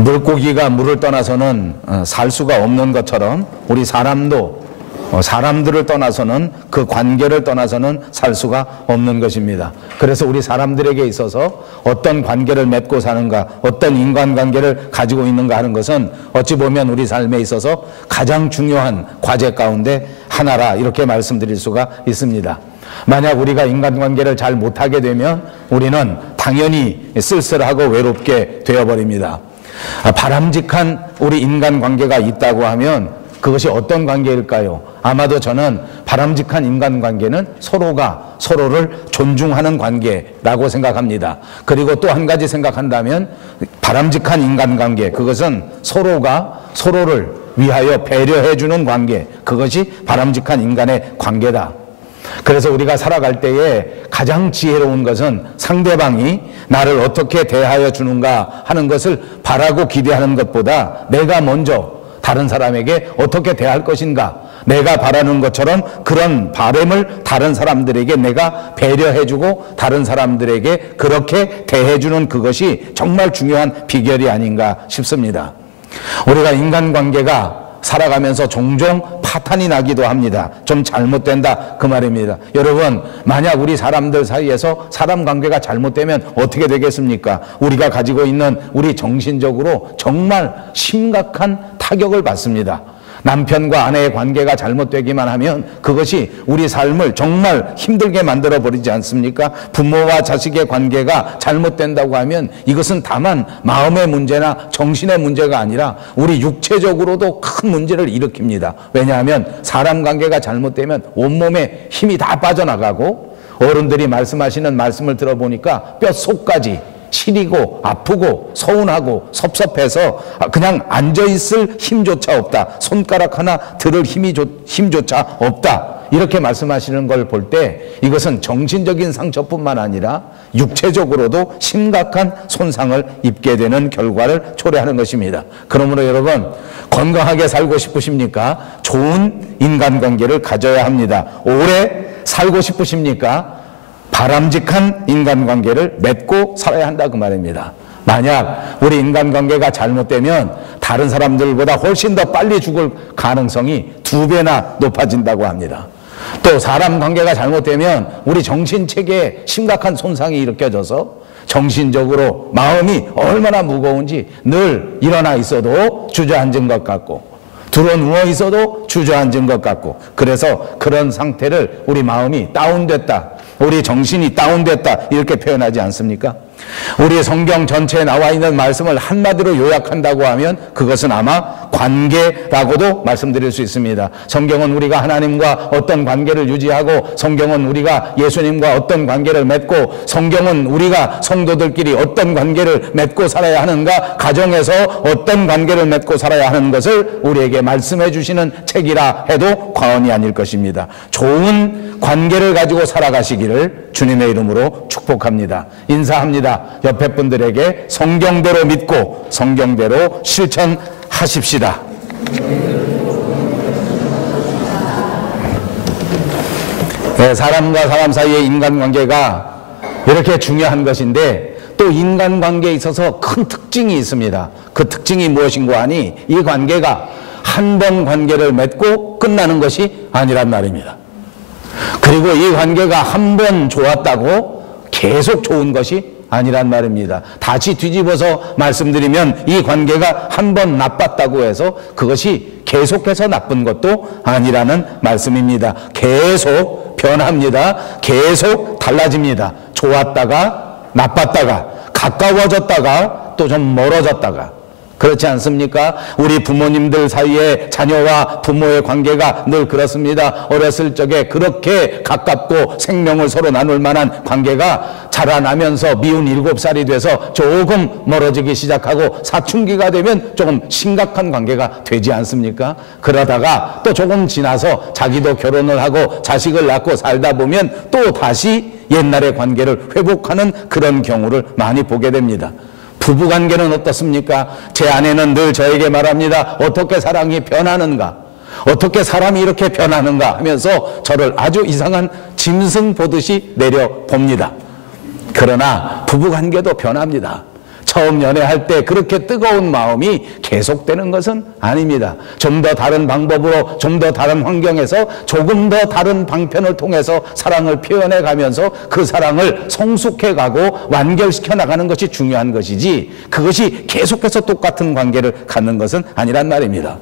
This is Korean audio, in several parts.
물고기가 물을 떠나서는 살 수가 없는 것처럼 우리 사람도 사람들을 떠나서는, 그 관계를 떠나서는 살 수가 없는 것입니다. 그래서 우리 사람들에게 있어서 어떤 관계를 맺고 사는가, 어떤 인간관계를 가지고 있는가 하는 것은 어찌 보면 우리 삶에 있어서 가장 중요한 과제 가운데 하나라, 이렇게 말씀드릴 수가 있습니다. 만약 우리가 인간관계를 잘 못하게 되면 우리는 당연히 쓸쓸하고 외롭게 되어버립니다. 바람직한 우리 인간관계가 있다고 하면 그것이 어떤 관계일까요? 아마도 저는 바람직한 인간관계는 서로가 서로를 존중하는 관계라고 생각합니다. 그리고 또 한 가지 생각한다면 바람직한 인간관계, 그것은 서로가 서로를 위하여 배려해주는 관계, 그것이 바람직한 인간의 관계다. 그래서 우리가 살아갈 때에 가장 지혜로운 것은 상대방이 나를 어떻게 대하여 주는가 하는 것을 바라고 기대하는 것보다 내가 먼저 다른 사람에게 어떻게 대할 것인가, 내가 바라는 것처럼 그런 바람을 다른 사람들에게 내가 배려해주고 다른 사람들에게 그렇게 대해주는, 그것이 정말 중요한 비결이 아닌가 싶습니다. 우리가 인간관계가 살아가면서 종종 파탄이 나기도 합니다. 좀 잘못된다, 그 말입니다. 여러분, 만약 우리 사람들 사이에서 사람 관계가 잘못되면 어떻게 되겠습니까? 우리가 가지고 있는 우리 정신적으로 정말 심각한 타격을 받습니다. 남편과 아내의 관계가 잘못되기만 하면 그것이 우리 삶을 정말 힘들게 만들어 버리지 않습니까? 부모와 자식의 관계가 잘못된다고 하면 이것은 다만 마음의 문제나 정신의 문제가 아니라 우리 육체적으로도 큰 문제를 일으킵니다. 왜냐하면 사람 관계가 잘못되면 온몸에 힘이 다 빠져나가고, 어른들이 말씀하시는 말씀을 들어보니까 뼛속까지 시리고 아프고 서운하고 섭섭해서 그냥 앉아있을 힘조차 없다, 손가락 하나 들을 힘조차 없다, 이렇게 말씀하시는 걸 볼 때 이것은 정신적인 상처뿐만 아니라 육체적으로도 심각한 손상을 입게 되는 결과를 초래하는 것입니다. 그러므로 여러분, 건강하게 살고 싶으십니까? 좋은 인간관계를 가져야 합니다. 오래 살고 싶으십니까? 바람직한 인간관계를 맺고 살아야 한다, 그 말입니다. 만약 우리 인간관계가 잘못되면 다른 사람들보다 훨씬 더 빨리 죽을 가능성이 2배나 높아진다고 합니다. 또 사람 관계가 잘못되면 우리 정신체계에 심각한 손상이 일으켜져서 정신적으로 마음이 얼마나 무거운지 늘 일어나 있어도 주저앉은 것 같고, 들어 누워 있어도 주저앉은 것 같고, 그래서 그런 상태를 우리 마음이 다운됐다, 우리 정신이 다운됐다, 이렇게 표현하지 않습니까? 우리 성경 전체에 나와 있는 말씀을 한마디로 요약한다고 하면 그것은 아마 관계라고도 말씀드릴 수 있습니다. 성경은 우리가 하나님과 어떤 관계를 유지하고, 성경은 우리가 예수님과 어떤 관계를 맺고, 성경은 우리가 성도들끼리 어떤 관계를 맺고 살아야 하는가, 가정에서 어떤 관계를 맺고 살아야 하는 것을 우리에게 말씀해 주시는 책이라 해도 과언이 아닐 것입니다. 좋은 관계를 가지고 살아가시기를 주님의 이름으로 축복합니다. 인사합니다. 옆에 분들에게 성경대로 믿고 성경대로 실천하십시다. 네, 사람과 사람 사이의 인간관계가 이렇게 중요한 것인데, 또 인간관계에 있어서 큰 특징이 있습니다. 그 특징이 무엇인가 하니, 이 관계가 한 번 관계를 맺고 끝나는 것이 아니란 말입니다. 그리고 이 관계가 한 번 좋았다고 계속 좋은 것이 아니란 말입니다. 다시 뒤집어서 말씀드리면 이 관계가 한 번 나빴다고 해서 그것이 계속해서 나쁜 것도 아니라는 말씀입니다. 계속 변합니다. 계속 달라집니다. 좋았다가 나빴다가 가까워졌다가 또 좀 멀어졌다가, 그렇지 않습니까? 우리 부모님들 사이에 자녀와 부모의 관계가 늘 그렇습니다. 어렸을 적에 그렇게 가깝고 생명을 서로 나눌 만한 관계가 자라나면서 미운 7살이 돼서 조금 멀어지기 시작하고 사춘기가 되면 조금 심각한 관계가 되지 않습니까? 그러다가 또 조금 지나서 자기도 결혼을 하고 자식을 낳고 살다 보면 또 다시 옛날의 관계를 회복하는 그런 경우를 많이 보게 됩니다. 부부관계는 어떻습니까? 제 아내는 늘 저에게 말합니다. 어떻게 사랑이 변하는가? 어떻게 사람이 이렇게 변하는가? 하면서 저를 아주 이상한 짐승 보듯이 내려봅니다. 그러나 부부관계도 변합니다. 처음 연애할 때 그렇게 뜨거운 마음이 계속되는 것은 아닙니다. 좀 더 다른 방법으로, 좀 더 다른 환경에서 조금 더 다른 방편을 통해서 사랑을 표현해 가면서 그 사랑을 성숙해 가고 완결시켜 나가는 것이 중요한 것이지, 그것이 계속해서 똑같은 관계를 갖는 것은 아니란 말입니다.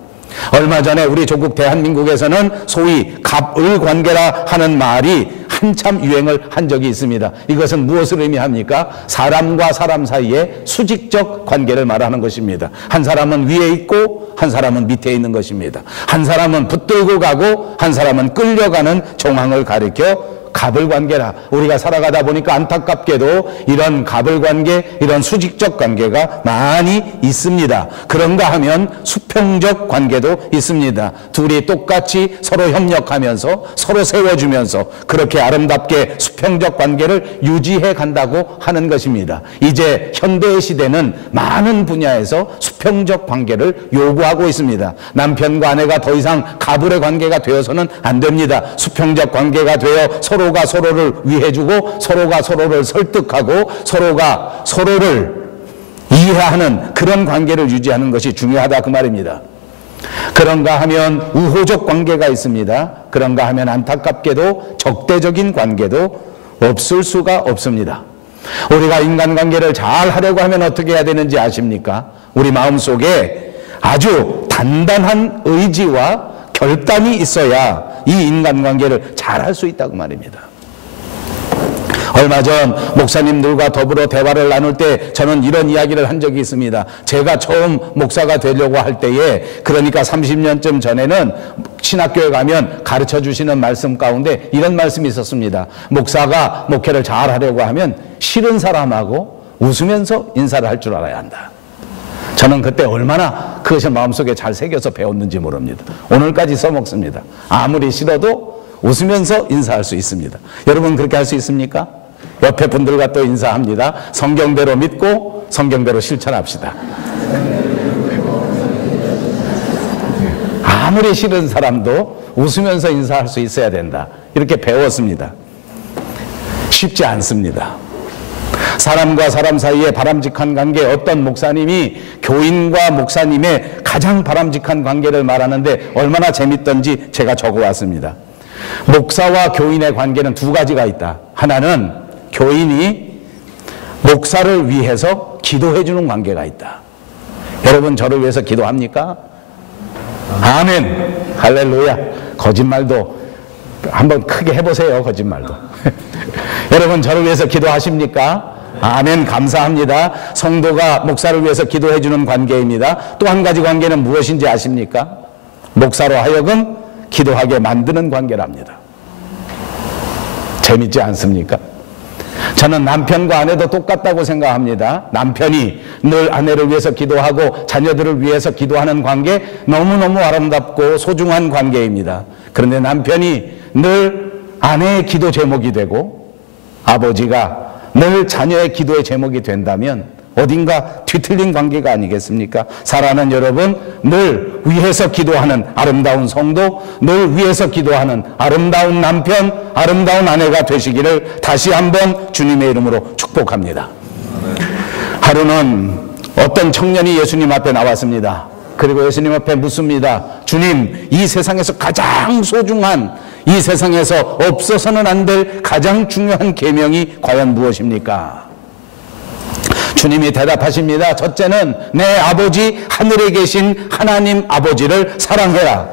얼마 전에 우리 조국 대한민국에서는 소위 갑을 관계라 하는 말이 한참 유행을 한 적이 있습니다. 이것은 무엇을 의미합니까? 사람과 사람 사이의 수직적 관계를 말하는 것입니다. 한 사람은 위에 있고 한 사람은 밑에 있는 것입니다. 한 사람은 붙들고 가고 한 사람은 끌려가는 정황을 가리켜 갑을 관계라. 우리가 살아가다 보니까 안타깝게도 이런 갑을 관계, 이런 수직적 관계가 많이 있습니다. 그런가 하면 수평적 관계도 있습니다. 둘이 똑같이 서로 협력하면서 서로 세워주면서 그렇게 아름답게 수평적 관계를 유지해 간다고 하는 것입니다. 이제 현대의 시대는 많은 분야에서 수평적 관계를 요구하고 있습니다. 남편과 아내가 더 이상 갑을의 관계가 되어서는 안 됩니다. 수평적 관계가 되어 서로가 서로를 위해주고 서로가 서로를 설득하고 서로가 서로를 이해하는 그런 관계를 유지하는 것이 중요하다 그 말입니다. 그런가 하면 우호적 관계가 있습니다. 그런가 하면 안타깝게도 적대적인 관계도 없을 수가 없습니다. 우리가 인간관계를 잘 하려고 하면 어떻게 해야 되는지 아십니까? 우리 마음속에 아주 단단한 의지와 결단이 있어야 이 인간관계를 잘 할 수 있다고 말입니다. 얼마 전 목사님들과 더불어 대화를 나눌 때 저는 이런 이야기를 한 적이 있습니다. 제가 처음 목사가 되려고 할 때에, 그러니까 30년쯤 전에는 신학교에 가면 가르쳐 주시는 말씀 가운데 이런 말씀이 있었습니다. 목사가 목회를 잘 하려고 하면 싫은 사람하고 웃으면서 인사를 할 줄 알아야 한다. 저는 그때 얼마나 그것이 마음속에 잘 새겨서 배웠는지 모릅니다. 오늘까지 써먹습니다. 아무리 싫어도 웃으면서 인사할 수 있습니다. 여러분 그렇게 할 수 있습니까? 옆에 분들과 또 인사합니다. 성경대로 믿고 성경대로 실천합시다. 아무리 싫은 사람도 웃으면서 인사할 수 있어야 된다. 이렇게 배웠습니다. 쉽지 않습니다. 사람과 사람 사이의 바람직한 관계, 어떤 목사님이 교인과 목사님의 가장 바람직한 관계를 말하는데 얼마나 재밌던지 제가 적어왔습니다. 목사와 교인의 관계는 두 가지가 있다. 하나는 교인이 목사를 위해서 기도해 주는 관계가 있다. 여러분 저를 위해서 기도합니까? 아멘. 할렐루야. 거짓말도 한번 크게 해보세요. 거짓말도. 여러분 저를 위해서 기도하십니까? 아멘. 감사합니다. 성도가 목사를 위해서 기도해 주는 관계입니다. 또 한 가지 관계는 무엇인지 아십니까? 목사로 하여금 기도하게 만드는 관계랍니다. 재밌지 않습니까? 저는 남편과 아내도 똑같다고 생각합니다. 남편이 늘 아내를 위해서 기도하고 자녀들을 위해서 기도하는 관계, 너무너무 아름답고 소중한 관계입니다. 그런데 남편이 늘 아내의 기도 제목이 되고 아버지가 늘 자녀의 기도의 제목이 된다면 어딘가 뒤틀린 관계가 아니겠습니까? 사랑하는 여러분, 늘 위해서 기도하는 아름다운 성도, 늘 위해서 기도하는 아름다운 남편, 아름다운 아내가 되시기를 다시 한번 주님의 이름으로 축복합니다. 하루는 어떤 청년이 예수님 앞에 나왔습니다. 그리고 예수님 앞에 묻습니다. 주님, 이 세상에서 가장 소중한, 이 세상에서 없어서는 안 될 가장 중요한 계명이 과연 무엇입니까? 주님이 대답하십니다. 첫째는 내 아버지 하늘에 계신 하나님 아버지를 사랑해라.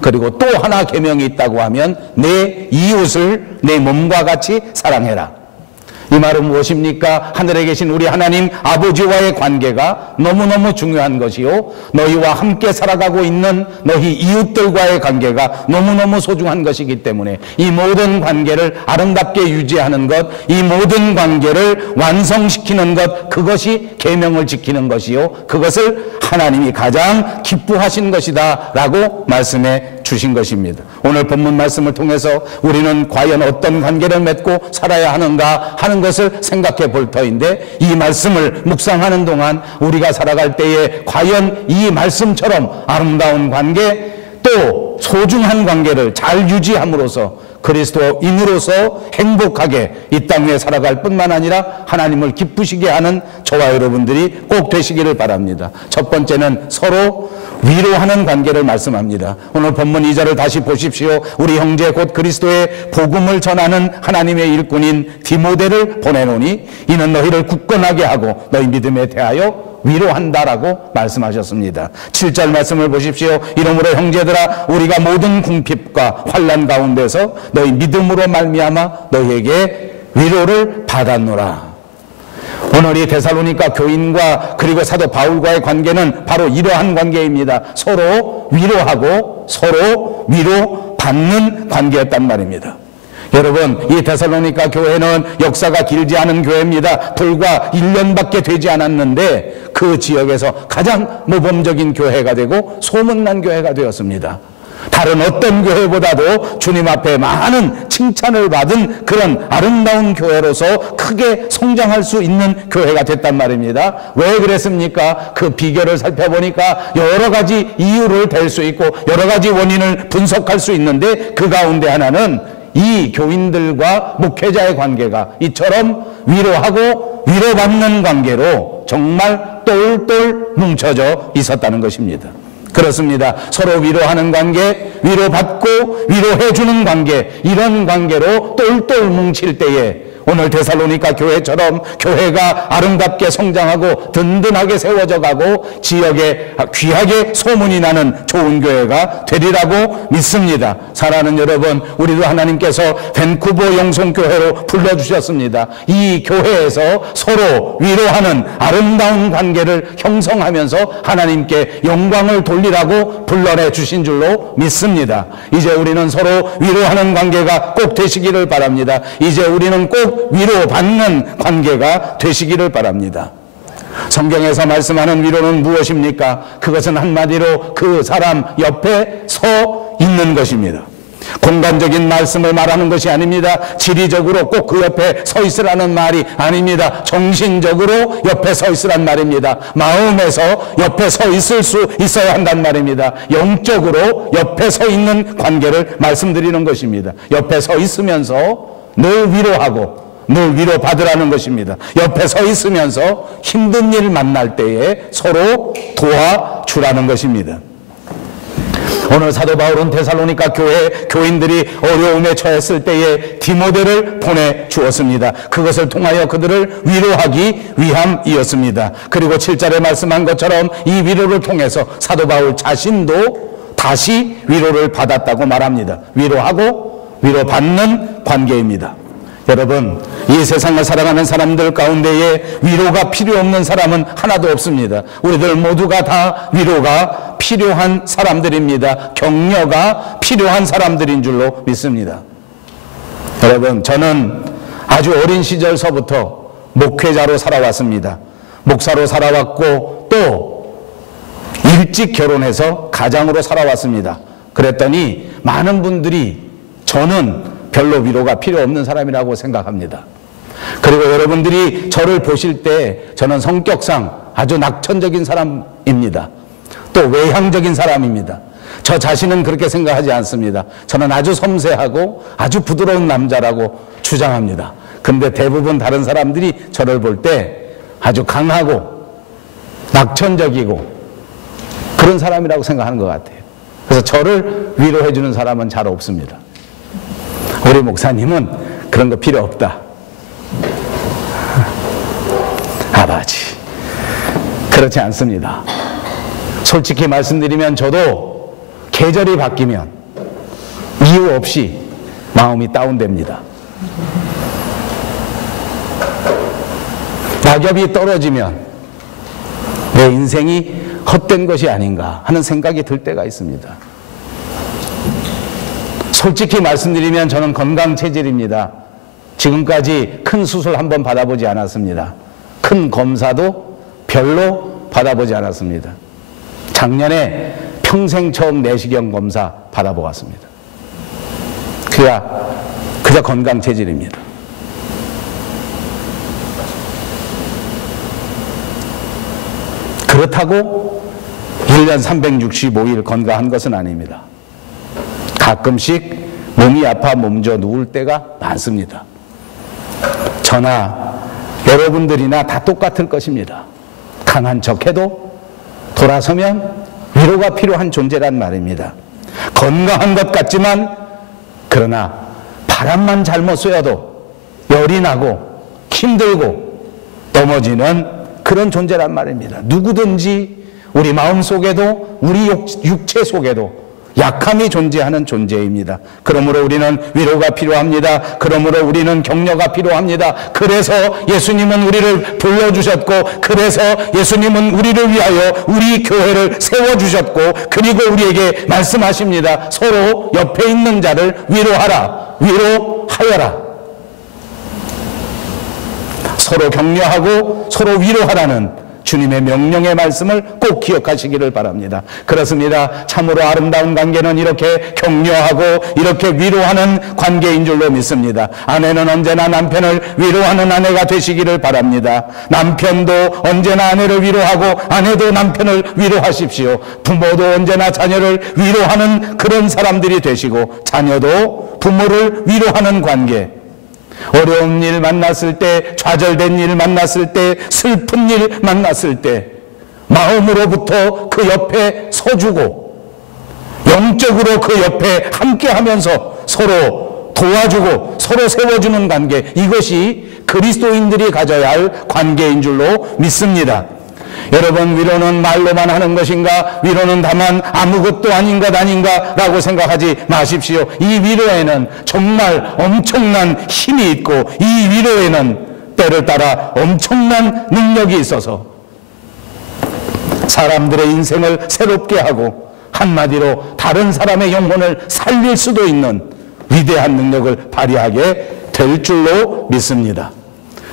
그리고 또 하나 계명이 있다고 하면 내 이웃을 내 몸과 같이 사랑해라. 이 말은 무엇입니까? 하늘에 계신 우리 하나님 아버지와의 관계가 너무너무 중요한 것이요, 너희와 함께 살아가고 있는 너희 이웃들과의 관계가 너무너무 소중한 것이기 때문에 이 모든 관계를 아름답게 유지하는 것, 이 모든 관계를 완성시키는 것, 그것이 계명을 지키는 것이요, 그것을 하나님이 가장 기뻐하신 것이다 라고 말씀해 주신 것입니다. 오늘 본문 말씀을 통해서 우리는 과연 어떤 관계를 맺고 살아야 하는가 하는 것을 생각해 볼 터인데, 이 말씀을 묵상하는 동안 우리가 살아갈 때에 과연 이 말씀처럼 아름다운 관계, 또 또 소중한 관계를 잘 유지함으로써 그리스도인으로서 행복하게 이 땅에 살아갈 뿐만 아니라 하나님을 기쁘시게 하는 저와 여러분들이 꼭 되시기를 바랍니다. 첫 번째는 서로 위로하는 관계를 말씀합니다. 오늘 본문 2절을 다시 보십시오. 우리 형제 곧 그리스도의 복음을 전하는 하나님의 일꾼인 디모데를 보내노니 이는 너희를 굳건하게 하고 너희 믿음에 대하여 위로한다라고 말씀하셨습니다. 7절 말씀을 보십시오. 이러므로 형제들아 우리가 모든 궁핍과 환난 가운데서 너희 믿음으로 말미암아 너희에게 위로를 받았노라. 오늘 이 데살로니가 교인과 그리고 사도 바울과의 관계는 바로 이러한 관계입니다. 서로 위로하고 서로 위로받는 관계였단 말입니다. 여러분, 이 데살로니가 교회는 역사가 길지 않은 교회입니다. 불과 1년밖에 되지 않았는데 그 지역에서 가장 모범적인 교회가 되고 소문난 교회가 되었습니다. 다른 어떤 교회보다도 주님 앞에 많은 칭찬을 받은 그런 아름다운 교회로서 크게 성장할 수 있는 교회가 됐단 말입니다. 왜 그랬습니까? 그 비결을 살펴보니까 여러 가지 이유를 댈 수 있고 여러 가지 원인을 분석할 수 있는데 그 가운데 하나는 이 교인들과 목회자의 관계가 이처럼 위로하고 위로받는 관계로 정말 똘똘 뭉쳐져 있었다는 것입니다. 그렇습니다. 서로 위로하는 관계, 위로받고 위로해주는 관계, 이런 관계로 똘똘 뭉칠 때에 오늘 데살로니가 교회처럼 교회가 아름답게 성장하고 든든하게 세워져 가고 지역에 귀하게 소문이 나는 좋은 교회가 되리라고 믿습니다. 사랑하는 여러분, 우리도 하나님께서 밴쿠버 영성교회로 불러주셨습니다. 이 교회에서 서로 위로하는 아름다운 관계를 형성하면서 하나님께 영광을 돌리라고 불러내 주신 줄로 믿습니다. 이제 우리는 서로 위로하는 관계가 꼭 되시기를 바랍니다. 이제 우리는 꼭 위로받는 관계가 되시기를 바랍니다. 성경에서 말씀하는 위로는 무엇입니까? 그것은 한마디로 그 사람 옆에 서 있는 것입니다. 공간적인 말씀을 말하는 것이 아닙니다. 지리적으로 꼭 그 옆에 서 있으라는 말이 아닙니다. 정신적으로 옆에 서 있으란 말입니다. 마음에서 옆에 서 있을 수 있어야 한단 말입니다. 영적으로 옆에 서 있는 관계를 말씀드리는 것입니다. 옆에 서 있으면서 늘 위로하고 늘 위로받으라는 것입니다. 옆에 서 있으면서 힘든 일 만날 때에 서로 도와주라는 것입니다. 오늘 사도 바울은 데살로니가 교회 교인들이 어려움에 처했을 때에 디모데를 보내주었습니다. 그것을 통하여 그들을 위로하기 위함이었습니다. 그리고 7절에 말씀한 것처럼 이 위로를 통해서 사도 바울 자신도 다시 위로를 받았다고 말합니다. 위로하고 위로받는 관계입니다. 여러분, 이 세상을 살아가는 사람들 가운데에 위로가 필요 없는 사람은 하나도 없습니다. 우리들 모두가 다 위로가 필요한 사람들입니다. 격려가 필요한 사람들인 줄로 믿습니다. 여러분, 저는 아주 어린 시절서부터 목회자로 살아왔습니다. 목사로 살아왔고 또 일찍 결혼해서 가장으로 살아왔습니다. 그랬더니 많은 분들이 저는 별로 위로가 필요 없는 사람이라고 생각합니다. 그리고 여러분들이 저를 보실 때 저는 성격상 아주 낙천적인 사람입니다. 또 외향적인 사람입니다. 저 자신은 그렇게 생각하지 않습니다. 저는 아주 섬세하고 아주 부드러운 남자라고 주장합니다. 근데 대부분 다른 사람들이 저를 볼 때 아주 강하고 낙천적이고 그런 사람이라고 생각하는 것 같아요. 그래서 저를 위로해 주는 사람은 잘 없습니다. 우리 목사님은 그런 거 필요 없다. 아버지, 그렇지 않습니다. 솔직히 말씀드리면 저도 계절이 바뀌면 이유 없이 마음이 다운됩니다. 낙엽이 떨어지면 내 인생이 헛된 것이 아닌가 하는 생각이 들 때가 있습니다. 솔직히 말씀드리면 저는 건강 체질입니다. 지금까지 큰 수술 한번 받아보지 않았습니다. 큰 검사도 별로 받아보지 않았습니다. 작년에 평생 처음 내시경 검사 받아보았습니다. 그저 건강 체질입니다. 그렇다고 1년 365일 건강한 것은 아닙니다. 가끔씩 몸이 아파 몸져 누울 때가 많습니다. 저나 여러분들이나 다 똑같을 것입니다. 강한 척해도 돌아서면 위로가 필요한 존재란 말입니다. 건강한 것 같지만 그러나 바람만 잘못 쐬어도 열이 나고 힘들고 넘어지는 그런 존재란 말입니다. 누구든지 우리 마음속에도 우리 육체 속에도 약함이 존재하는 존재입니다. 그러므로 우리는 위로가 필요합니다. 그러므로 우리는 격려가 필요합니다. 그래서 예수님은 우리를 불러주셨고, 그래서 예수님은 우리를 위하여 우리 교회를 세워주셨고, 그리고 우리에게 말씀하십니다. 서로 옆에 있는 자를 위로하라, 위로하여라. 서로 격려하고 서로 위로하라는 주님의 명령의 말씀을 꼭 기억하시기를 바랍니다. 그렇습니다. 참으로 아름다운 관계는 이렇게 격려하고 이렇게 위로하는 관계인 줄로 믿습니다. 아내는 언제나 남편을 위로하는 아내가 되시기를 바랍니다. 남편도 언제나 아내를 위로하고 아내도 남편을 위로하십시오. 부모도 언제나 자녀를 위로하는 그런 사람들이 되시고, 자녀도 부모를 위로하는 관계. 어려운 일 만났을 때, 좌절된 일 만났을 때, 슬픈 일 만났을 때 마음으로부터 그 옆에 서주고 영적으로 그 옆에 함께하면서 서로 도와주고 서로 세워주는 관계, 이것이 그리스도인들이 가져야 할 관계인 줄로 믿습니다. 여러분, 위로는 말로만 하는 것인가? 위로는 다만 아무것도 아닌 것 아닌가? 라고 생각하지 마십시오. 이 위로에는 정말 엄청난 힘이 있고, 이 위로에는 때를 따라 엄청난 능력이 있어서 사람들의 인생을 새롭게 하고 한마디로 다른 사람의 영혼을 살릴 수도 있는 위대한 능력을 발휘하게 될 줄로 믿습니다.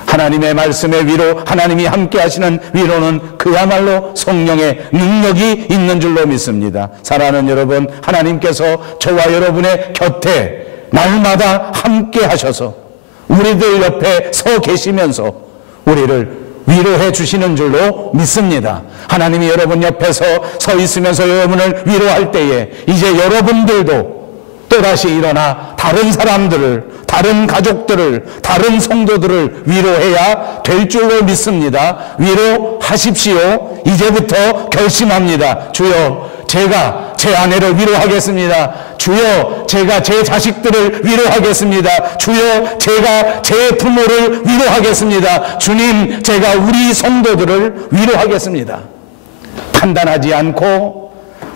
하나님의 말씀의 위로, 하나님이 함께 하시는 위로는 그야말로 성령의 능력이 있는 줄로 믿습니다. 사랑하는 여러분, 하나님께서 저와 여러분의 곁에 날마다 함께 하셔서 우리들 옆에 서 계시면서 우리를 위로해 주시는 줄로 믿습니다. 하나님이 여러분 옆에서 서 있으면서 여러분을 위로할 때에 이제 여러분들도 또다시 일어나 다른 사람들을, 다른 가족들을, 다른 성도들을 위로해야 될 줄로 믿습니다. 위로하십시오. 이제부터 결심합니다. 주여, 제가 제 아내를 위로하겠습니다. 주여, 제가 제 자식들을 위로하겠습니다. 주여, 제가 제 부모를 위로하겠습니다. 주님, 제가 우리 성도들을 위로하겠습니다. 판단하지 않고,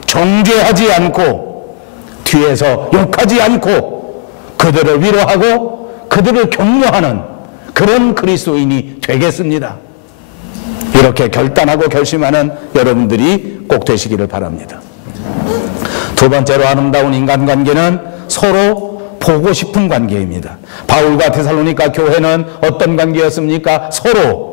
정죄하지 않고, 뒤에서 욕하지 않고 그들을 위로하고 그들을 격려하는 그런 그리스도인이 되겠습니다. 이렇게 결단하고 결심하는 여러분들이 꼭 되시기를 바랍니다. 두 번째로 아름다운 인간관계는 서로 보고 싶은 관계입니다. 바울과 데살로니가 교회는 어떤 관계였습니까? 서로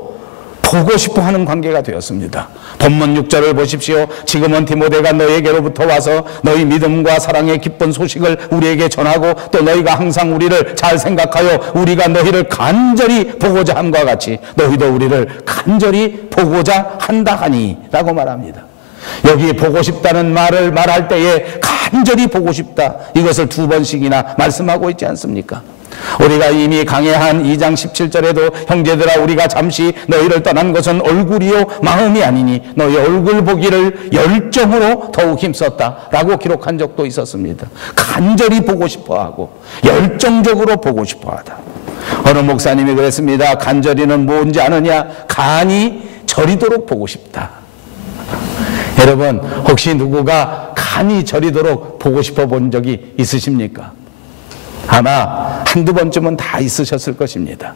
보고 싶어하는 관계가 되었습니다. 본문 6절을 보십시오. 지금은 디모데가 너희에게로부터 와서 너희 믿음과 사랑의 기쁜 소식을 우리에게 전하고 또 너희가 항상 우리를 잘 생각하여 우리가 너희를 간절히 보고자 함과 같이 너희도 우리를 간절히 보고자 한다 하니 라고 말합니다. 여기 보고 싶다는 말을 말할 때에 간절히 보고 싶다, 이것을 두 번씩이나 말씀하고 있지 않습니까? 우리가 이미 강해한 2장 17절에도 형제들아, 우리가 잠시 너희를 떠난 것은 얼굴이요 마음이 아니니 너희 얼굴 보기를 열정으로 더욱 힘썼다 라고 기록한 적도 있었습니다. 간절히 보고 싶어하고 열정적으로 보고 싶어하다. 어느 목사님이 그랬습니다. 간절히는 뭔지 아느냐? 간이 저리도록 보고 싶다. 여러분, 혹시 누구가 간이 저리도록 보고 싶어 본 적이 있으십니까? 아마 한두 번쯤은 다 있으셨을 것입니다.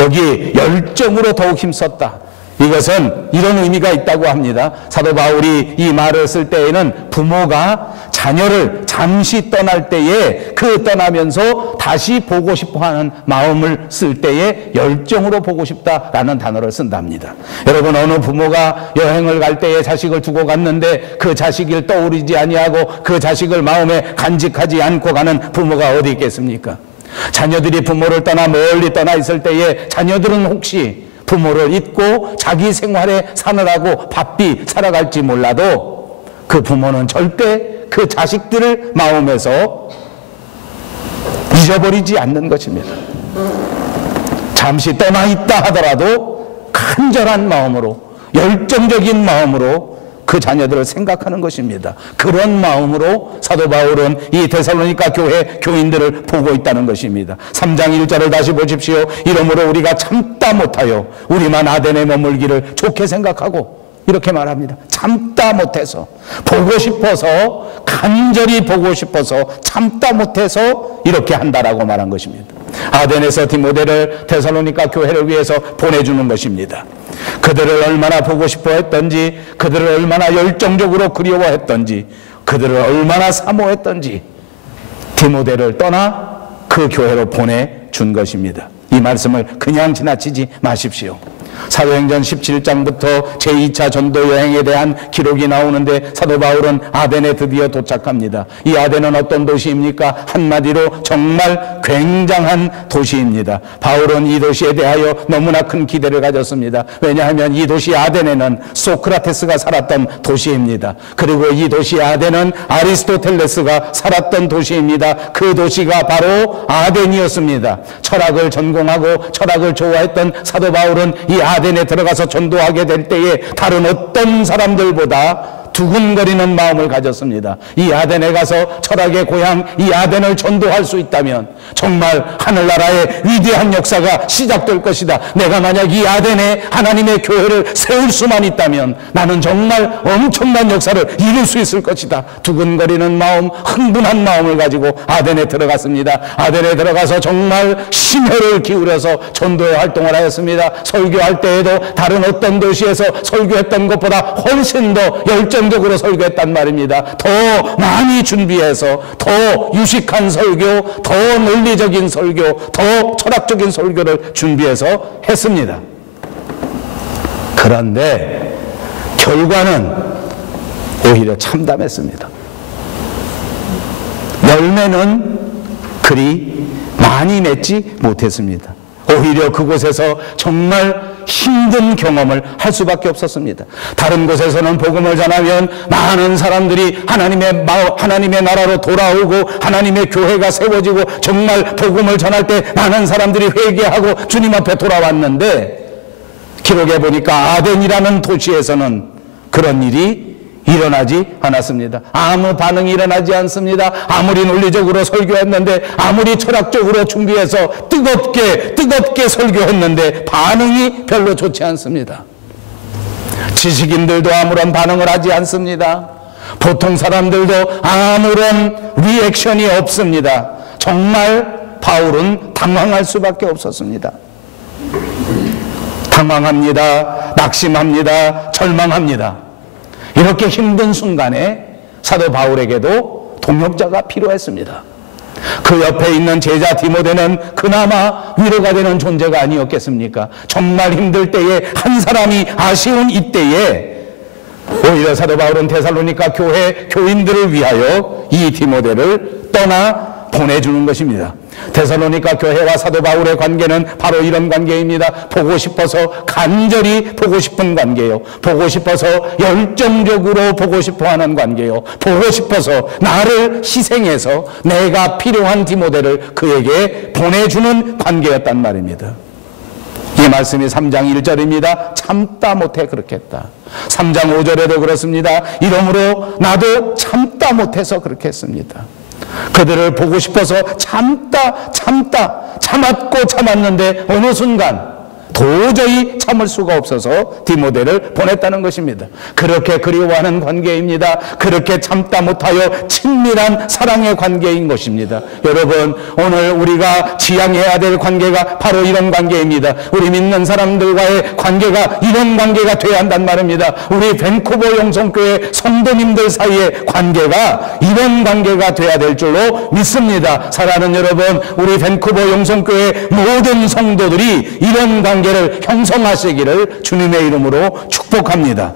여기 열정으로 더욱 힘썼다, 이것은 이런 의미가 있다고 합니다. 사도 바울이 이 말을 쓸 때에는 부모가 자녀를 잠시 떠날 때에 그 떠나면서 다시 보고 싶어하는 마음을 쓸 때에 열정으로 보고 싶다라는 단어를 쓴답니다. 여러분, 어느 부모가 여행을 갈 때에 자식을 두고 갔는데 그 자식을 떠오르지 아니하고 그 자식을 마음에 간직하지 않고 가는 부모가 어디 있겠습니까? 자녀들이 부모를 떠나 멀리 떠나 있을 때에 자녀들은 혹시 부모를 잊고 자기 생활에 사느라고 바삐 살아갈지 몰라도 그 부모는 절대 그 자식들을 마음에서 잊어버리지 않는 것입니다. 잠시 떠나 있다 하더라도 간절한 마음으로, 열정적인 마음으로 그 자녀들을 생각하는 것입니다. 그런 마음으로 사도 바울은 이 데살로니가 교회 교인들을 보고 있다는 것입니다. 3장 1절을 다시 보십시오. 이러므로 우리가 참다 못하여 우리만 아덴에 머물기를 좋게 생각하고, 이렇게 말합니다. 참다 못해서, 보고 싶어서, 간절히 보고 싶어서 참다 못해서 이렇게 한다라고 말한 것입니다. 아덴에서 디모데를 데살로니가 교회를 위해서 보내주는 것입니다. 그들을 얼마나 보고 싶어 했던지, 그들을 얼마나 열정적으로 그리워했던지, 그들을 얼마나 사모했던지 디모데를 떠나 그 교회로 보내준 것입니다. 이 말씀을 그냥 지나치지 마십시오. 사도행전 17장부터 제2차 전도 여행에 대한 기록이 나오는데 사도 바울은 아덴에 드디어 도착합니다. 이 아덴은 어떤 도시입니까? 한마디로 정말 굉장한 도시입니다. 바울은 이 도시에 대하여 너무나 큰 기대를 가졌습니다. 왜냐하면 이 도시 아덴에는 소크라테스가 살았던 도시입니다. 그리고 이 도시 아덴은 아리스토텔레스가 살았던 도시입니다. 그 도시가 바로 아덴이었습니다. 철학을 전공하고 철학을 좋아했던 사도 바울은 이 아덴에 들어가서 전도하게 될 때에 다른 어떤 사람들보다 두근거리는 마음을 가졌습니다. 이 아덴에 가서 철학의 고향 이 아덴을 전도할 수 있다면 정말 하늘나라의 위대한 역사가 시작될 것이다. 내가 만약 이 아덴에 하나님의 교회를 세울 수만 있다면 나는 정말 엄청난 역사를 이룰 수 있을 것이다. 두근거리는 마음, 흥분한 마음을 가지고 아덴에 들어갔습니다. 아덴에 들어가서 정말 심혈을 기울여서 전도의 활동을 하였습니다. 설교할 때에도 다른 어떤 도시에서 설교했던 것보다 훨씬 더 열정적으로 설교했단 말입니다. 더 많이 준비해서 더 유식한 설교, 더 논리적인 설교, 더 철학적인 설교를 준비해서 했습니다. 그런데 결과는 오히려 참담했습니다. 열매는 그리 많이 맺지 못했습니다. 오히려 그곳에서 정말 힘든 경험을 할 수밖에 없었습니다. 다른 곳에서는 복음을 전하면 많은 사람들이 하나님의 나라로 돌아오고 하나님의 교회가 세워지고 정말 복음을 전할 때 많은 사람들이 회개하고 주님 앞에 돌아왔는데 기록에 보니까 아덴이라는 도시에서는 그런 일이 일어나지 않았습니다. 아무 반응이 일어나지 않습니다. 아무리 논리적으로 설교했는데, 아무리 철학적으로 준비해서 뜨겁게 설교했는데 반응이 별로 좋지 않습니다. 지식인들도 아무런 반응을 하지 않습니다. 보통 사람들도 아무런 리액션이 없습니다. 정말 바울은 당황할 수밖에 없었습니다. 당황합니다. 낙심합니다. 절망합니다. 이렇게 힘든 순간에 사도 바울에게도 동역자가 필요했습니다. 그 옆에 있는 제자 디모데는 그나마 위로가 되는 존재가 아니었겠습니까? 정말 힘들 때에 한 사람이 아쉬운 이때에 오히려 사도 바울은 데살로니가 교회 교인들을 위하여 이 디모데를 떠나 보내주는 것입니다. 데살로니가 교회와 사도 바울의 관계는 바로 이런 관계입니다. 보고 싶어서 간절히 보고 싶은 관계요. 보고 싶어서 열정적으로 보고 싶어하는 관계요. 보고 싶어서 나를 희생해서 내가 필요한 디모데를 그에게 보내주는 관계였단 말입니다. 이 말씀이 3장 1절입니다. 참다 못해 그렇게 했다. 3장 5절에도 그렇습니다. 이러므로 나도 참다 못해서 그렇게 했습니다. 그들을 보고 싶어서 참았고 참았는데 어느 순간 도저히 참을 수가 없어서 디모데를 보냈다는 것입니다. 그렇게 그리워하는 관계입니다. 그렇게 참다 못하여 친밀한 사랑의 관계인 것입니다. 여러분, 오늘 우리가 지향해야 될 관계가 바로 이런 관계입니다. 우리 믿는 사람들과의 관계가 이런 관계가 돼야 한단 말입니다. 우리 밴쿠버 영성교회 성도님들 사이의 관계가 이런 관계가 돼야 될 줄로 믿습니다. 사랑하는 여러분, 우리 밴쿠버 영성교회 모든 성도들이 이런 관계를 형성하시기를 주님의 이름으로 축복합니다.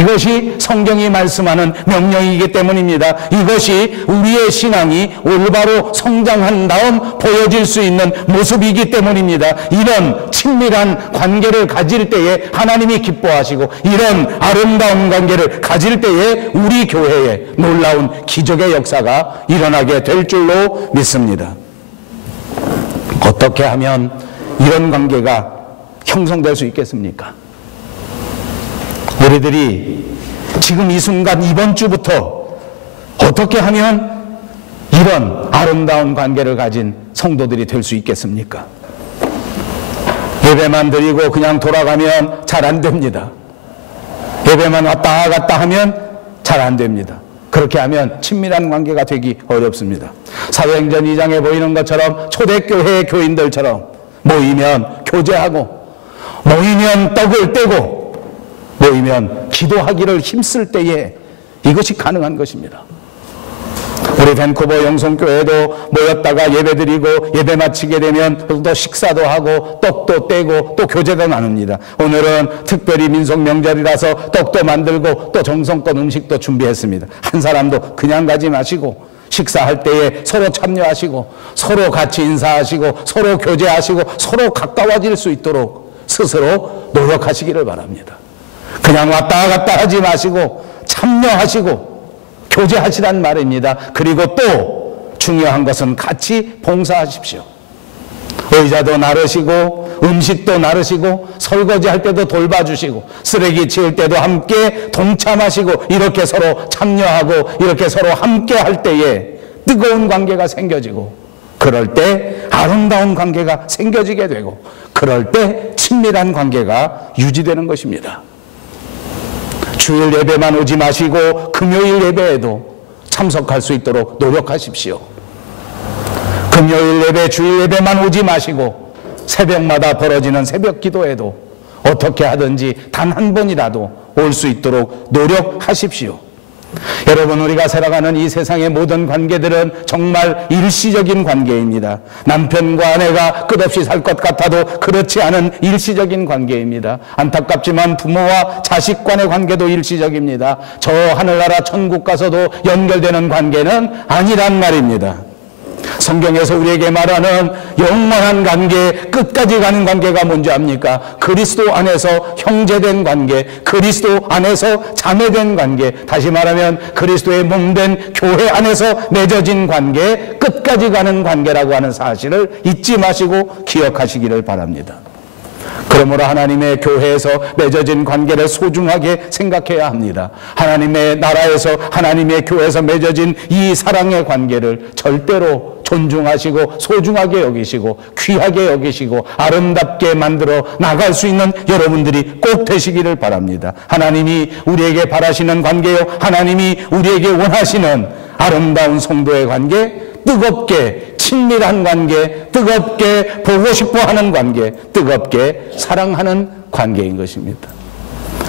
이것이 성경이 말씀하는 명령이기 때문입니다. 이것이 우리의 신앙이 올바로 성장한 다음 보여질 수 있는 모습이기 때문입니다. 이런 친밀한 관계를 가질 때에 하나님이 기뻐하시고 이런 아름다운 관계를 가질 때에 우리 교회에 놀라운 기적의 역사가 일어나게 될 줄로 믿습니다. 어떻게 하면 이런 관계가 형성될 수 있겠습니까? 우리들이 지금 이 순간 이번 주부터 어떻게 하면 이런 아름다운 관계를 가진 성도들이 될 수 있겠습니까? 예배만 드리고 그냥 돌아가면 잘 안 됩니다. 예배만 왔다 갔다 하면 잘 안 됩니다. 그렇게 하면 친밀한 관계가 되기 어렵습니다. 사도행전 2장에 보이는 것처럼 초대교회의 교인들처럼 모이면 교제하고 모이면 떡을 떼고 모이면 기도하기를 힘쓸 때에 이것이 가능한 것입니다. 우리 밴쿠버 영성교회도 모였다가 예배드리고 예배 마치게 되면 또 식사도 하고 떡도 떼고 또 교제도 나눕니다. 오늘은 특별히 민속 명절이라서 떡도 만들고 또 정성껏 음식도 준비했습니다. 한 사람도 그냥 가지 마시고 식사할 때에 서로 참여하시고 서로 같이 인사하시고 서로 교제하시고 서로 가까워질 수 있도록 스스로 노력하시기를 바랍니다. 그냥 왔다 갔다 하지 마시고 참여하시고 교제하시란 말입니다. 그리고 또 중요한 것은 같이 봉사하십시오. 의자도 나르시고 음식도 나르시고 설거지할 때도 돌봐주시고 쓰레기 치울 때도 함께 동참하시고 이렇게 서로 참여하고 이렇게 서로 함께 할 때에 뜨거운 관계가 생겨지고 그럴 때 아름다운 관계가 생겨지게 되고 그럴 때 친밀한 관계가 유지되는 것입니다. 주일 예배만 오지 마시고 금요일 예배에도 참석할 수 있도록 노력하십시오. 금요일 예배, 주일 예배만 오지 마시고 새벽마다 벌어지는 새벽 기도에도 어떻게 하든지 단 한 번이라도 올 수 있도록 노력하십시오. 여러분, 우리가 살아가는 이 세상의 모든 관계들은 정말 일시적인 관계입니다. 남편과 아내가 끝없이 살 것 같아도 그렇지 않은 일시적인 관계입니다. 안타깝지만 부모와 자식 간의 관계도 일시적입니다. 저 하늘나라 천국 가서도 연결되는 관계는 아니란 말입니다. 성경에서 우리에게 말하는 영원한 관계, 끝까지 가는 관계가 뭔지 압니까? 그리스도 안에서 형제된 관계, 그리스도 안에서 자매된 관계, 다시 말하면 그리스도의 몸된 교회 안에서 맺어진 관계, 끝까지 가는 관계라고 하는 사실을 잊지 마시고 기억하시기를 바랍니다. 그러므로 하나님의 교회에서 맺어진 관계를 소중하게 생각해야 합니다. 하나님의 나라에서 하나님의 교회에서 맺어진 이 사랑의 관계를 절대로 존중하시고 소중하게 여기시고 귀하게 여기시고 아름답게 만들어 나갈 수 있는 여러분들이 꼭 되시기를 바랍니다. 하나님이 우리에게 바라시는 관계요, 하나님이 우리에게 원하시는 아름다운 성도의 관계, 뜨겁게 친밀한 관계, 뜨겁게 보고 싶어하는 관계, 뜨겁게 사랑하는 관계인 것입니다.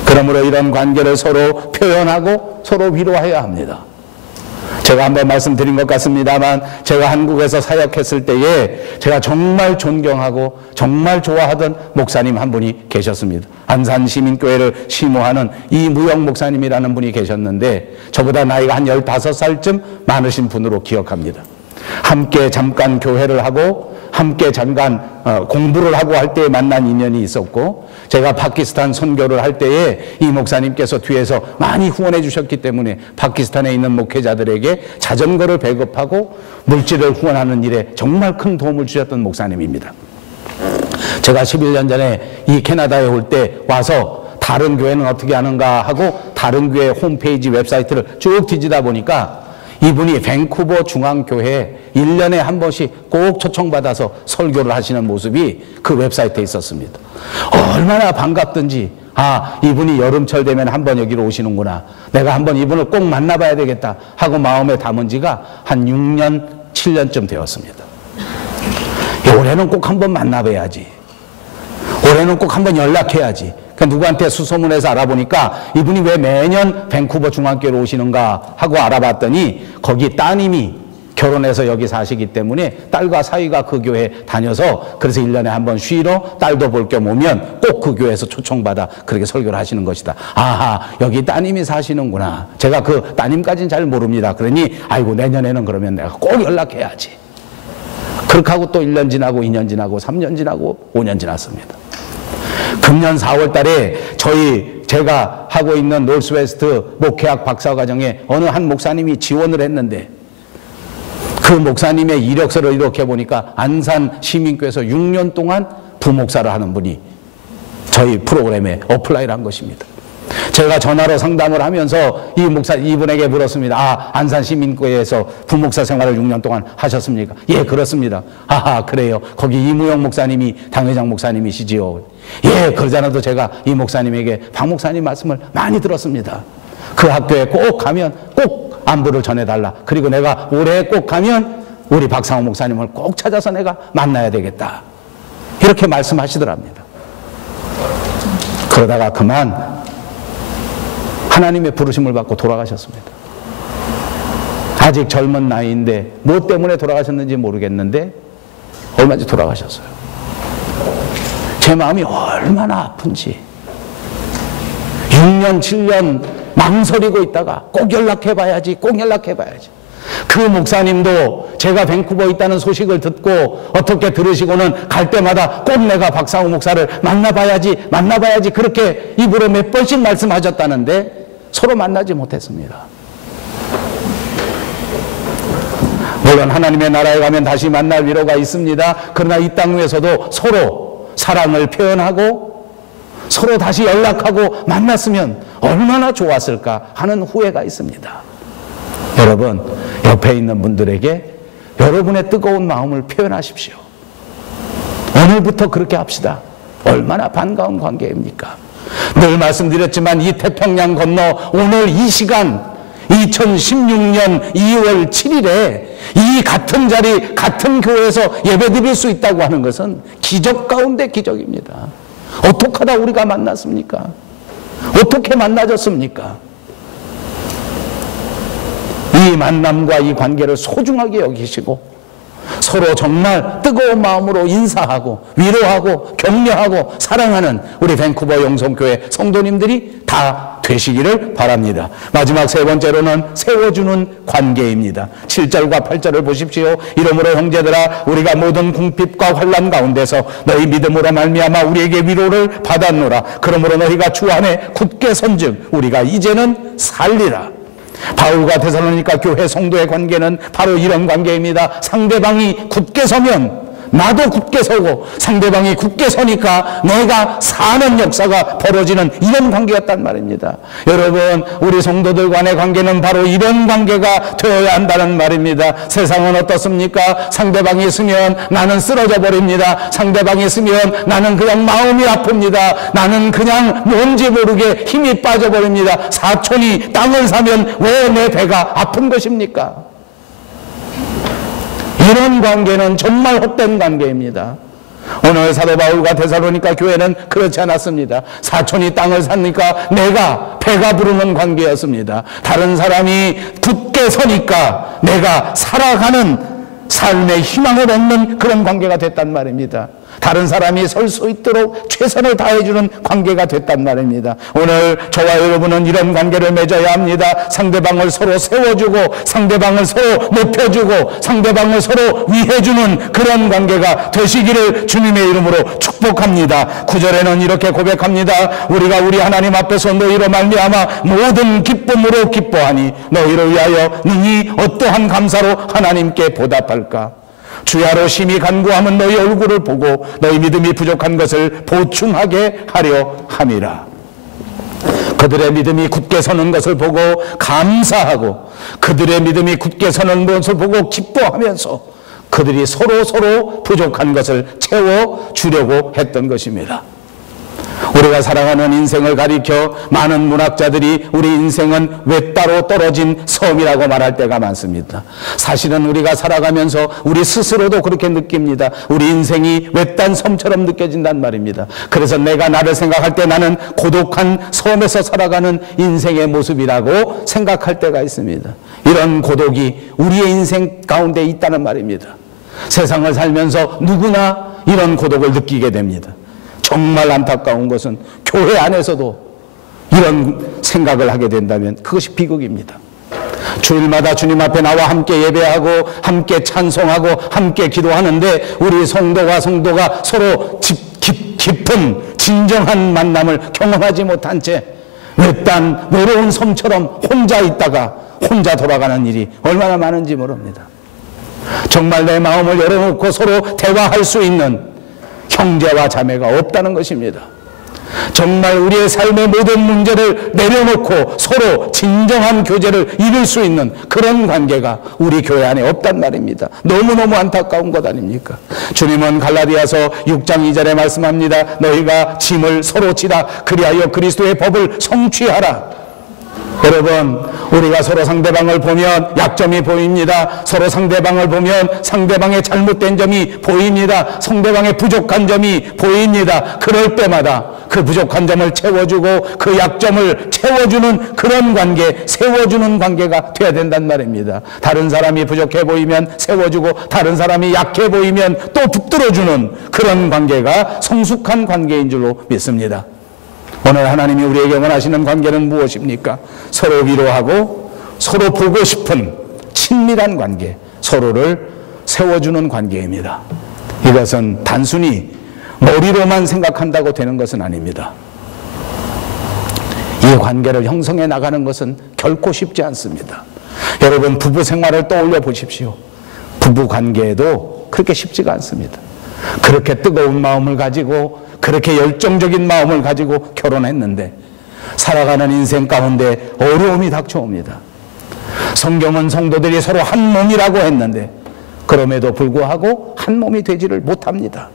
그러므로 이런 관계를 서로 표현하고 서로 위로해야 합니다. 제가 한번 말씀드린 것 같습니다만 제가 한국에서 사역했을 때에 제가 정말 존경하고 정말 좋아하던 목사님 한 분이 계셨습니다. 안산시민교회를 시모하는 이무영 목사님이라는 분이 계셨는데 저보다 나이가 한 15살쯤 많으신 분으로 기억합니다. 함께 잠깐 교회를 하고 함께 잠깐 공부를 하고 할 때에 만난 인연이 있었고 제가 파키스탄 선교를 할 때에 이 목사님께서 뒤에서 많이 후원해 주셨기 때문에 파키스탄에 있는 목회자들에게 자전거를 배급하고 물질을 후원하는 일에 정말 큰 도움을 주셨던 목사님입니다. 제가 11년 전에 이 캐나다에 올 때 와서 다른 교회는 어떻게 하는가 하고 다른 교회 홈페이지 웹사이트를 쭉 뒤지다 보니까 이분이 밴쿠버 중앙교회에 1년에 한 번씩 꼭 초청받아서 설교를 하시는 모습이 그 웹사이트에 있었습니다. 얼마나 반갑든지 이분이 여름철 되면 한번 여기로 오시는구나. 내가 한번 이분을 꼭 만나봐야 되겠다 하고 마음에 담은 지가 한 6년, 7년쯤 되었습니다. 올해는 꼭 한번 만나봐야지. 올해는 꼭 한번 연락해야지. 그러니까 누구한테 수소문해서 알아보니까 이분이 왜 매년 밴쿠버 중앙교회로 오시는가 하고 알아봤더니 거기 따님이 결혼해서 여기 사시기 때문에 딸과 사위가 그 교회 다녀서 그래서 1년에 한 번 쉬러 딸도 볼 겸 오면 꼭 그 교회에서 초청받아 그렇게 설교를 하시는 것이다. 아하, 여기 따님이 사시는구나. 제가 그 따님까지는 잘 모릅니다. 그러니 아이고 내년에는 그러면 내가 꼭 연락해야지. 그렇게 하고 또 1년 지나고 2년 지나고 3년 지나고 5년 지났습니다. 금년 4월 달에 제가 하고 있는 노스웨스트 목회학 박사과정에 어느 한 목사님이 지원을 했는데 그 목사님의 이력서를 이렇게 보니까 안산 시민교회에서 6년 동안 부목사를 하는 분이 저희 프로그램에 어플라이를 한 것입니다. 제가 전화로 상담을 하면서 이분에게 물었습니다. 아, 안산 시민교회에서 부목사 생활을 6년 동안 하셨습니까? 예, 그렇습니다. 아하, 그래요. 거기 이무영 목사님이 당회장 목사님이시지요. 예, 그러잖아도 제가 이 목사님에게 박 목사님 말씀을 많이 들었습니다. 그 학교에 꼭 가면 꼭 안부를 전해달라. 그리고 내가 올해 꼭 가면 우리 박상호 목사님을 꼭 찾아서 내가 만나야 되겠다. 이렇게 말씀하시더랍니다. 그러다가 그만 하나님의 부르심을 받고 돌아가셨습니다. 아직 젊은 나이인데 뭐 때문에 돌아가셨는지 모르겠는데 얼마 전에 돌아가셨어요. 제 마음이 얼마나 아픈지 6년 7년 망설이고 있다가 꼭 연락해봐야지 꼭 연락해봐야지. 그 목사님도 제가 밴쿠버에 있다는 소식을 듣고 어떻게 들으시고는 갈 때마다 꼭 내가 박상호 목사를 만나봐야지 그렇게 입으로 몇 번씩 말씀하셨다는데 서로 만나지 못했습니다. 물론 하나님의 나라에 가면 다시 만날 위로가 있습니다. 그러나 이 땅 위에서도 서로 사랑을 표현하고 서로 다시 연락하고 만났으면 얼마나 좋았을까 하는 후회가 있습니다. 여러분, 옆에 있는 분들에게 여러분의 뜨거운 마음을 표현하십시오. 오늘부터 그렇게 합시다. 얼마나 반가운 관계입니까? 늘 말씀드렸지만 이 태평양 건너 오늘 이 시간 2016년 2월 7일에 이 같은 자리 같은 교회에서 예배드릴 수 있다고 하는 것은 기적 가운데 기적입니다. 어떻게 하다 우리가 만났습니까? 어떻게 만나졌습니까? 이 만남과 이 관계를 소중하게 여기시고 서로 정말 뜨거운 마음으로 인사하고 위로하고 격려하고 사랑하는 우리 밴쿠버 영성교회 성도님들이 다 되시기를 바랍니다. 마지막 세 번째로는 세워주는 관계입니다. 7절과 8절을 보십시오. 이러므로 형제들아 우리가 모든 궁핍과 환난 가운데서 너희 믿음으로 말미암아 우리에게 위로를 받았노라. 그러므로 너희가 주 안에 굳게 선즉 우리가 이제는 살리라. 바울과 데살로니가 교회 성도의 관계는 바로 이런 관계입니다. 상대방이 굳게 서면 나도 굳게 서고 상대방이 굳게 서니까 내가 사는 역사가 벌어지는 이런 관계였단 말입니다. 여러분, 우리 성도들 간의 관계는 바로 이런 관계가 되어야 한다는 말입니다. 세상은 어떻습니까? 상대방이 있으면 나는 쓰러져 버립니다. 상대방이 있으면 나는 그냥 마음이 아픕니다. 나는 그냥 뭔지 모르게 힘이 빠져버립니다. 사촌이 땅을 사면 왜 내 배가 아픈 것입니까? 이런 관계는 정말 헛된 관계입니다. 오늘 사도 바울과 데살로니가 교회는 그렇지 않았습니다. 사촌이 땅을 사니까 내가 배가 부르는 관계였습니다. 다른 사람이 굳게 서니까 내가 살아가는 삶의 희망을 얻는 그런 관계가 됐단 말입니다. 다른 사람이 설 수 있도록 최선을 다해주는 관계가 됐단 말입니다. 오늘 저와 여러분은 이런 관계를 맺어야 합니다. 상대방을 서로 세워주고 상대방을 서로 높여주고 상대방을 서로 위해주는 그런 관계가 되시기를 주님의 이름으로 축복합니다. 9절에는 이렇게 고백합니다. 우리가 우리 하나님 앞에서 너희로 말미암아 모든 기쁨으로 기뻐하니 너희를 위하여 능히 어떠한 감사로 하나님께 보답할까? 주야로 심히 간구하면 너희 얼굴을 보고 너희 믿음이 부족한 것을 보충하게 하려 함이라. 그들의 믿음이 굳게 서는 것을 보고 감사하고 그들의 믿음이 굳게 서는 것을 보고 기뻐하면서 그들이 서로 부족한 것을 채워주려고 했던 것입니다. 우리가 살아가는 인생을 가리켜 많은 문학자들이 우리 인생은 외따로 떨어진 섬이라고 말할 때가 많습니다. 사실은 우리가 살아가면서 우리 스스로도 그렇게 느낍니다. 우리 인생이 외딴 섬처럼 느껴진단 말입니다. 그래서 내가 나를 생각할 때 나는 고독한 섬에서 살아가는 인생의 모습이라고 생각할 때가 있습니다. 이런 고독이 우리의 인생 가운데 있다는 말입니다. 세상을 살면서 누구나 이런 고독을 느끼게 됩니다. 정말 안타까운 것은 교회 안에서도 이런 생각을 하게 된다면 그것이 비극입니다. 주일마다 주님 앞에 나와 함께 예배하고 함께 찬송하고 함께 기도하는데 우리 성도가 서로 깊은 진정한 만남을 경험하지 못한 채 외딴 외로운 섬처럼 혼자 있다가 혼자 돌아가는 일이 얼마나 많은지 모릅니다. 정말 내 마음을 열어놓고 서로 대화할 수 있는 형제와 자매가 없다는 것입니다. 정말 우리의 삶의 모든 문제를 내려놓고 서로 진정한 교제를 이룰 수 있는 그런 관계가 우리 교회 안에 없단 말입니다. 너무너무 안타까운 것 아닙니까? 주님은 갈라디아서 6장 2절에 말씀합니다. 너희가 짐을 서로 지라 그리하여 그리스도의 법을 성취하라. 여러분, 우리가 서로 상대방을 보면 약점이 보입니다. 서로 상대방을 보면 상대방의 잘못된 점이 보입니다. 상대방의 부족한 점이 보입니다. 그럴 때마다 그 부족한 점을 채워주고 그 약점을 채워주는 그런 관계, 세워주는 관계가 돼야 된단 말입니다. 다른 사람이 부족해 보이면 세워주고 다른 사람이 약해 보이면 또 붙들어주는 그런 관계가 성숙한 관계인 줄로 믿습니다. 오늘 하나님이 우리에게 원하시는 관계는 무엇입니까? 서로 위로하고 서로 보고 싶은 친밀한 관계, 서로를 세워주는 관계입니다. 이것은 단순히 머리로만 생각한다고 되는 것은 아닙니다. 이 관계를 형성해 나가는 것은 결코 쉽지 않습니다. 여러분, 부부 생활을 떠올려 보십시오. 부부 관계에도 그렇게 쉽지가 않습니다. 그렇게 뜨거운 마음을 가지고 그렇게 열정적인 마음을 가지고 결혼했는데 살아가는 인생 가운데 어려움이 닥쳐옵니다. 성경은 성도들이 서로 한 몸이라고 했는데 그럼에도 불구하고 한 몸이 되지를 못합니다.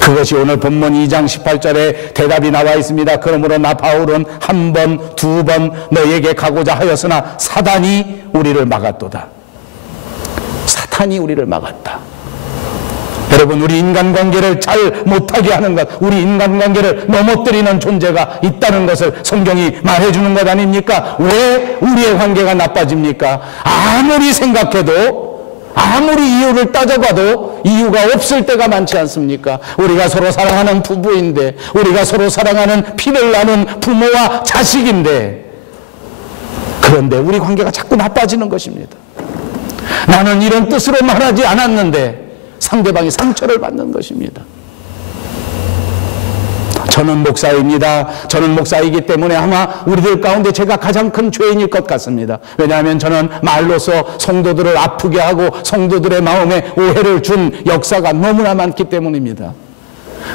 그것이 오늘 본문 2장 18절에 대답이 나와 있습니다. 그러므로 나 바울은 한 번, 두 번 너에게 가고자 하였으나 사단이 우리를 막았도다. 사탄이 우리를 막았다. 여러분, 우리 인간관계를 잘 못하게 하는 것, 우리 인간관계를 넘어뜨리는 존재가 있다는 것을 성경이 말해주는 것 아닙니까? 왜 우리의 관계가 나빠집니까? 아무리 생각해도, 아무리 이유를 따져봐도 이유가 없을 때가 많지 않습니까? 우리가 서로 사랑하는 부부인데, 우리가 서로 사랑하는 피를 나눈 부모와 자식인데, 그런데 우리 관계가 자꾸 나빠지는 것입니다. 나는 이런 뜻으로 말하지 않았는데 상대방이 상처를 받는 것입니다. 저는 목사입니다. 저는 목사이기 때문에 아마 우리들 가운데 제가 가장 큰 죄인일 것 같습니다. 왜냐하면 저는 말로서 성도들을 아프게 하고 성도들의 마음에 오해를 준 역사가 너무나 많기 때문입니다.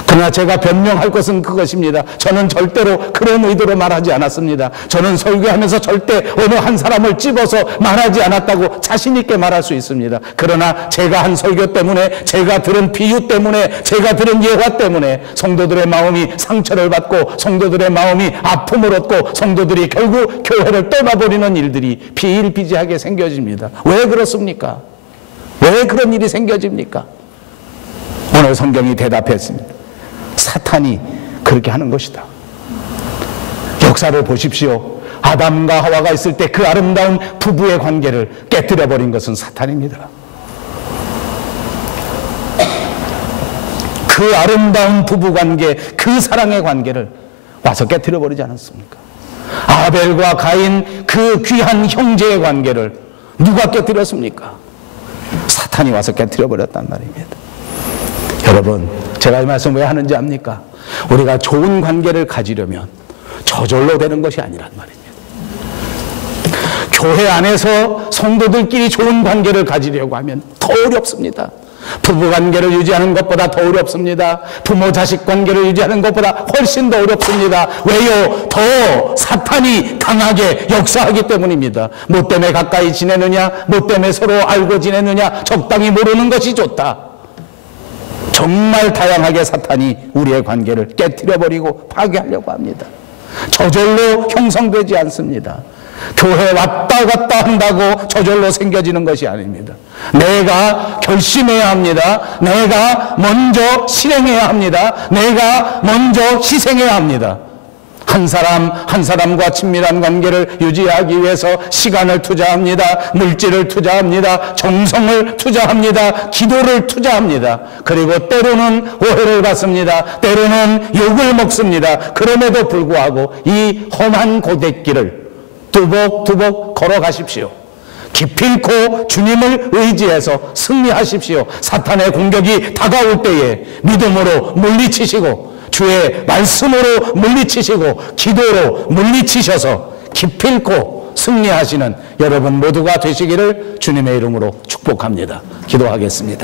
그러나 제가 변명할 것은 그것입니다. 저는 절대로 그런 의도로 말하지 않았습니다. 저는 설교하면서 절대 어느 한 사람을 찝어서 말하지 않았다고 자신 있게 말할 수 있습니다. 그러나 제가 한 설교 때문에, 제가 들은 비유 때문에, 제가 들은 예화 때문에 성도들의 마음이 상처를 받고 성도들의 마음이 아픔을 얻고 성도들이 결국 교회를 떠나버리는 일들이 비일비재하게 생겨집니다. 왜 그렇습니까? 왜 그런 일이 생겨집니까? 오늘 성경이 대답했습니다. 사탄이 그렇게 하는 것이다. 역사를 보십시오. 아담과 하와가 있을 때 그 아름다운 부부의 관계를 깨뜨려버린 것은 사탄입니다. 그 아름다운 부부관계, 그 사랑의 관계를 와서 깨뜨려버리지 않았습니까? 아벨과 가인, 그 귀한 형제의 관계를 누가 깨뜨렸습니까? 사탄이 와서 깨뜨려버렸단 말입니다. 여러분, 제가 이 말씀 왜 하는지 압니까? 우리가 좋은 관계를 가지려면 저절로 되는 것이 아니란 말입니다. 교회 안에서 성도들끼리 좋은 관계를 가지려고 하면 더 어렵습니다. 부부 관계를 유지하는 것보다 더 어렵습니다. 부모 자식 관계를 유지하는 것보다 훨씬 더 어렵습니다. 왜요? 더 사탄이 강하게 역사하기 때문입니다. 뭐 때문에 가까이 지내느냐, 뭐 때문에 서로 알고 지내느냐, 적당히 모르는 것이 좋다. 정말 다양하게 사탄이 우리의 관계를 깨트려버리고 파괴하려고 합니다. 저절로 형성되지 않습니다. 교회 왔다 갔다 한다고 저절로 생겨지는 것이 아닙니다. 내가 결심해야 합니다. 내가 먼저 실행해야 합니다. 내가 먼저 희생해야 합니다. 한 사람 한 사람과 친밀한 관계를 유지하기 위해서 시간을 투자합니다. 물질을 투자합니다. 정성을 투자합니다. 기도를 투자합니다. 그리고 때로는 오해를 받습니다. 때로는 욕을 먹습니다. 그럼에도 불구하고 이 험한 고갯길을 두벅두벅 걸어가십시오. 기필코 주님을 의지해서 승리하십시오. 사탄의 공격이 다가올 때에 믿음으로 물리치시고 주의 말씀으로 물리치시고 기도로 물리치셔서 기필코 승리하시는 여러분 모두가 되시기를 주님의 이름으로 축복합니다. 기도하겠습니다.